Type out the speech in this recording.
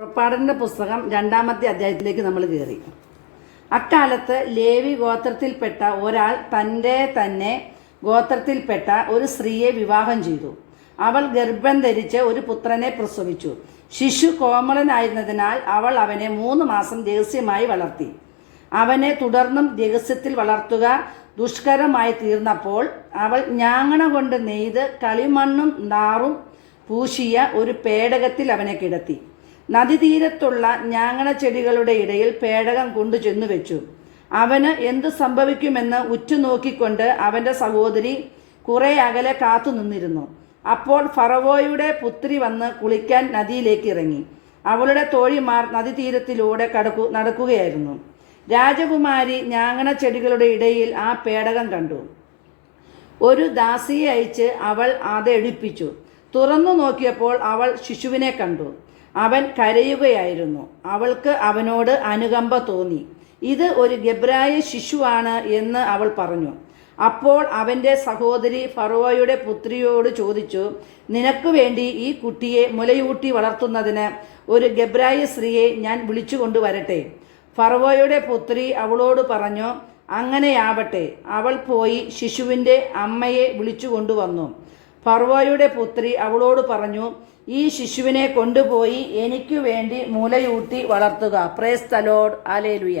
പുറപ്പാടിൻ്റെ പുസ്തകം 2-ാമത്തെ അധ്യായത്തിലേക്ക് നമ്മൾ കയറി. അക്കാലത്ത് ലേവി ഗോത്രത്തിൽപ്പെട്ട ഒരാൾ തന്നെ ഗോത്രത്തിൽപ്പെട്ട ഒരു സ്ത്രീയെ വിവാഹം ചെയ്തു. അവൾ ഗർഭം ധരിച്ച് ഒരു പുത്രനെ പ്രസവിച്ചു. ശിശു കോമളനായിരുന്നതിനാൽ അവൾ അവനെ 3 മാസം രഹസ്യമായി വളർത്തി. അവനെ തുടർന്നും രഹസ്യത്തിൽ വളർത്തുക ദുഷ്കരമായി തീർന്നപ്പോൾ അവൾ ഞാങ്ങണ കൊണ്ട് നെയ്ത് കളിമണ്ണും നാറും പൂശിയ ഒരു പേടകത്തിൽ അവനെ കിടത്തി. നദീതീരത്തുള്ള ഞാങ്ങണ ചെടികളുടെ ഇടയിൽ പേടകം കൊണ്ടു ചെന്നു വെച്ചു. അവന് എന്തു സംഭവിക്കുമെന്ന് ഉറ്റുനോക്കിക്കൊണ്ട് അവൻ്റെ സഹോദരി കുറെ അകലെ കാത്തു നിന്നിരുന്നു. അപ്പോൾ ഫറവോയുടെ പുത്രി വന്ന് കുളിക്കാൻ നദിയിലേക്ക് ഇറങ്ങി. അവളുടെ തോഴിമാർ നദീതീരത്തിലൂടെ നടക്കുകയായിരുന്നു. രാജകുമാരി ഞാങ്ങണ ചെടികളുടെ ഇടയിൽ ആ പേടകം കണ്ടു. ഒരു ദാസിയെ അയച്ച് അവൾ അത് എടുപ്പിച്ചു. തുറന്നു നോക്കിയപ്പോൾ അവൾ ശിശുവിനെ കണ്ടു. അവൻ കരയുകയായിരുന്നു. അവൾക്ക് അവനോട് അനുകമ്പ തോന്നി. ഇത് ഒരു ഗെബ്രായ ശിശുവാണ് എന്ന് അവൾ പറഞ്ഞു. അപ്പോൾ അവൻ്റെ സഹോദരി ഫറവോയുടെ പുത്രിയോട് ചോദിച്ചു, നിനക്ക് വേണ്ടി ഈ കുട്ടിയെ മുലയൂട്ടി വളർത്തുന്നതിന് ഒരു ഗെബ്രായ സ്ത്രീയെ ഞാൻ വിളിച്ചു കൊണ്ടുവരട്ടെ? ഫറവോയുടെ പുത്രി അവളോട് പറഞ്ഞു, അങ്ങനെയാവട്ടെ. അവൾ പോയി ശിശുവിൻ്റെ അമ്മയെ വിളിച്ചു കൊണ്ടുവന്നു. ഫറവോയുടെ പുത്രി അവളോട് പറഞ്ഞു, ഈ ശിശുവിനെ കൊണ്ടുപോയി എനിക്ക് വേണ്ടി മുലയൂട്ടി വളർത്തുക. Praise the Lord. ഹല്ലേലൂയ.